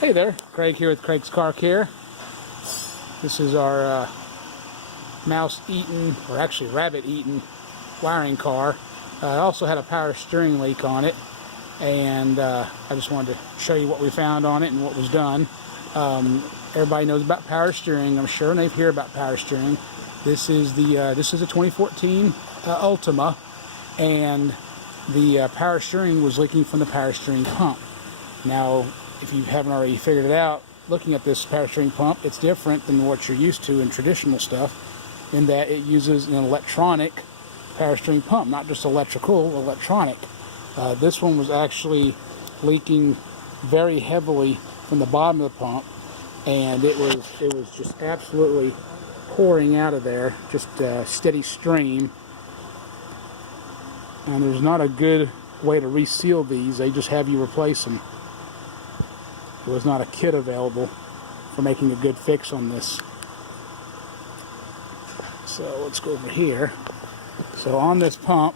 Hey there, Craig here with Craig's Car Care. This is our mouse-eaten, or actually rabbit-eaten wiring car. It also had a power steering leak on it, and I just wanted to show you what we found on it and what was done. Everybody knows about power steering, I'm sure, and they hear about power steering. This is a 2014 Ultima, and the power steering was leaking from the power steering pump. Now, if you haven't already figured it out, looking at this power steering pump, it's different than what you're used to in traditional stuff, in that it uses an electronic power steering pump, not just electrical, electronic. This one was actually leaking very heavily from the bottom of the pump, and it was just absolutely pouring out of there, just a steady stream. And there's not a good way to reseal these. They just have you replace them. There was not a kit available for making a good fix on this. So let's go over here. So on this pump,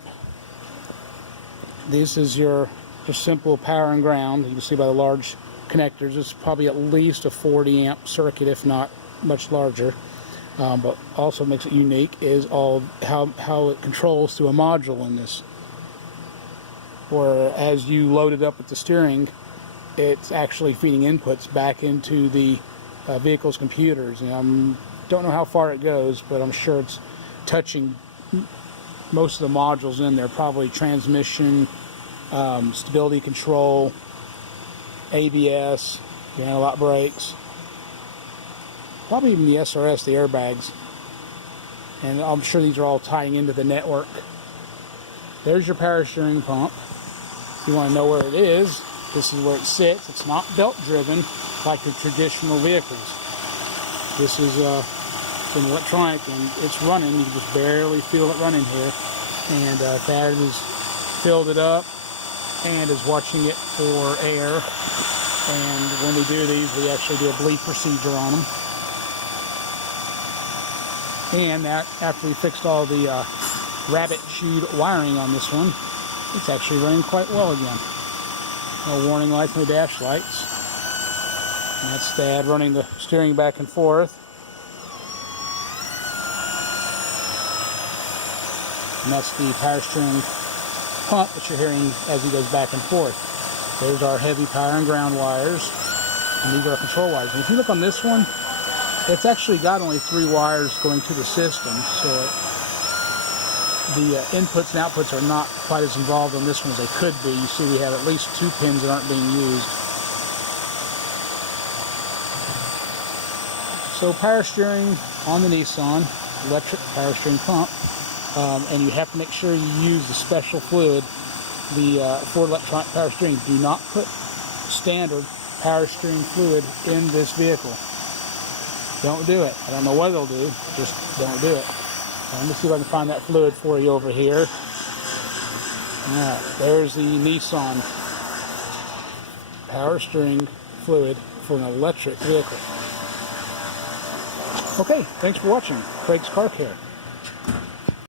this is your just simple power and ground. You can see by the large connectors, it's probably at least a 40 amp circuit, if not much larger. But also makes it unique is all how it controls through a module in this. Where as you load it up with the steering, it's actually feeding inputs back into the vehicle's computers. And I don't know how far it goes, but I'm sure it's touching most of the modules in there. Probably transmission, stability control, ABS, your anti-lock brakes, probably even the SRS, the airbags. And I'm sure these are all tying into the network. There's your power steering pump. If you want to know where it is, this is where it sits. It's not belt driven like the traditional vehicles. This is an electronic, and it's running. You can just barely feel it running here. And Thad has filled it up and is watching it for air. And when we do these, we actually do a bleed procedure on them. And that, after we fixed all the rabbit-chewed wiring on this one, it's actually running quite well again. No warning lights, no dash lights. And that's Dad running the steering back and forth. And that's the power steering pump that you're hearing as he goes back and forth. There's our heavy power and ground wires. And these are our control wires. And if you look on this one, it's actually got only 3 wires going to the system. So the inputs and outputs are not quite as involved on this one as they could be. You see we have at least 2 pins that aren't being used. So power steering on the Nissan, electric power steering pump, and you have to make sure you use the special fluid, the Ford electronic power steering. Do not put standard power steering fluid in this vehicle. Don't do it. I don't know what it'll do, just don't do it. Let me see if I can find that fluid for you over here. Alright, there's the Nissan power steering fluid for an electric vehicle. Okay, thanks for watching Craig's Car Care.